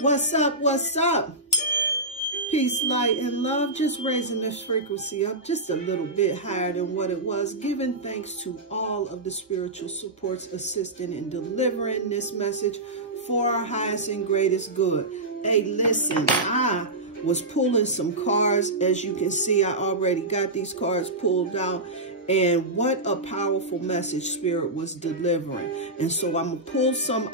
What's up? What's up? Peace, light, and love. Just raising this frequency up just a little bit higher than what it was. Giving thanks to all of the spiritual supports assisting in delivering this message for our highest and greatest good. Hey, listen, I was pulling some cards. As you can see, I already got these cards pulled out. And what a powerful message Spirit was delivering. And so I'm going to pull some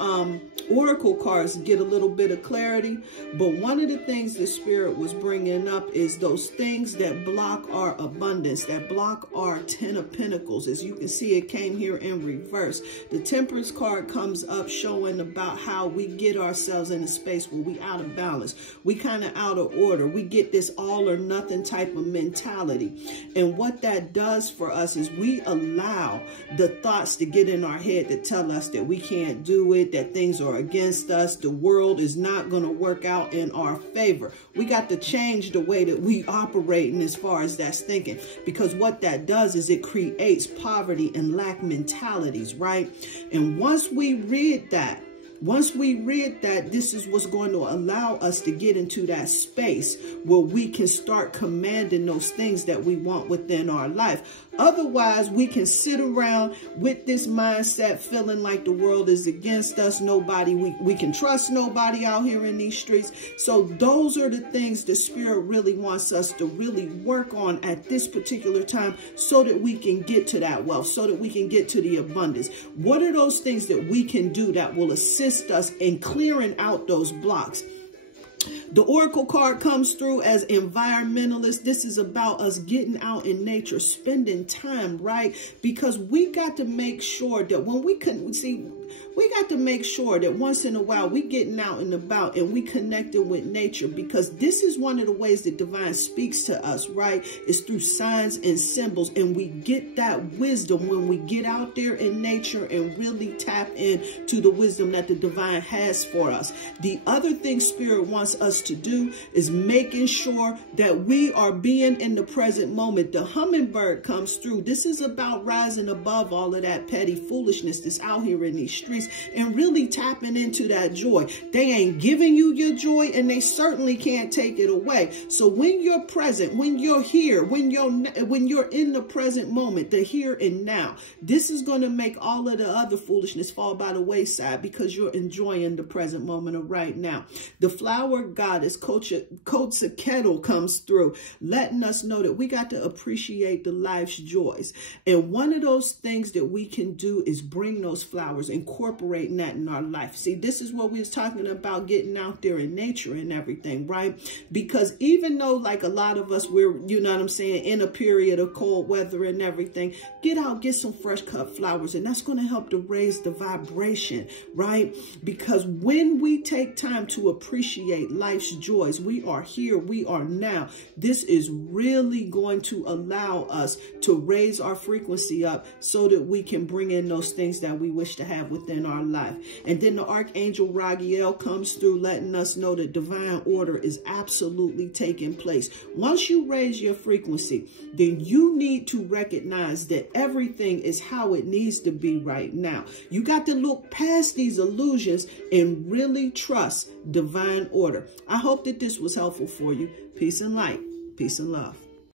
oracle cards to get a little bit of clarity. But one of the things the Spirit was bringing up is those things that block our abundance, that block our 10 of Pentacles. As you can see, it came here in reverse. The Temperance card comes up showing about how we get ourselves in a space where we out of balance. We kind of out of order. We get this all or nothing type of mentality. And what that does for us is we allow the thoughts to get in our head that tell us that we can't do it, that things are against us, the world is not going to work out in our favor. We got to change the way that we operate in as far as that's thinking, because what that does is it creates poverty and lack mentalities, right? And once we read that, this is what's going to allow us to get into that space where we can start commanding those things that we want within our life. Otherwise, we can sit around with this mindset feeling like the world is against us. We can trust nobody out here in these streets. So those are the things the Spirit really wants us to really work on at this particular time so that we can get to that wealth, so that we can get to the abundance. What are those things that we can do that will assist us in clearing out those blocks? The Oracle card comes through as environmentalist. This is about us getting out in nature, spending time, right? Because we got to make sure that when we can see, we got to make sure that once in a while we getting out and about and we connecting with nature, because this is one of the ways that divine speaks to us, right? It's through signs and symbols, and we get that wisdom when we get out there in nature and really tap into the wisdom that the divine has for us. The other thing Spirit wants us to do is making sure that we are being in the present moment. The hummingbird comes through. This is about rising above all of that petty foolishness that's out here in these streets and really tapping into that joy. They ain't giving you your joy, and they certainly can't take it away. So when you're present, when you're here, when you're in the present moment, the here and now, this is going to make all of the other foolishness fall by the wayside because you're enjoying the present moment of right now. The flower goddess Quetzalcoatl comes through, letting us know that we got to appreciate the life's joys. And one of those things that we can do is bring those flowers, incorporating that in our life. See, this is what we was talking about, getting out there in nature and everything, right? Because even though like a lot of us, we're, you know what I'm saying, in a period of cold weather and everything, get out, get some fresh cut flowers, and that's going to help to raise the vibration, right? Because when we take time to appreciate life's joys, we are here, we are now. This is really going to allow us to raise our frequency up so that we can bring in those things that we wish to have within our life. And then the Archangel Raguel comes through, letting us know that divine order is absolutely taking place. Once you raise your frequency, then you need to recognize that everything is how it needs to be right now. You got to look past these illusions and really trust divine order. I hope that this was helpful for you. Peace and light. Peace and love.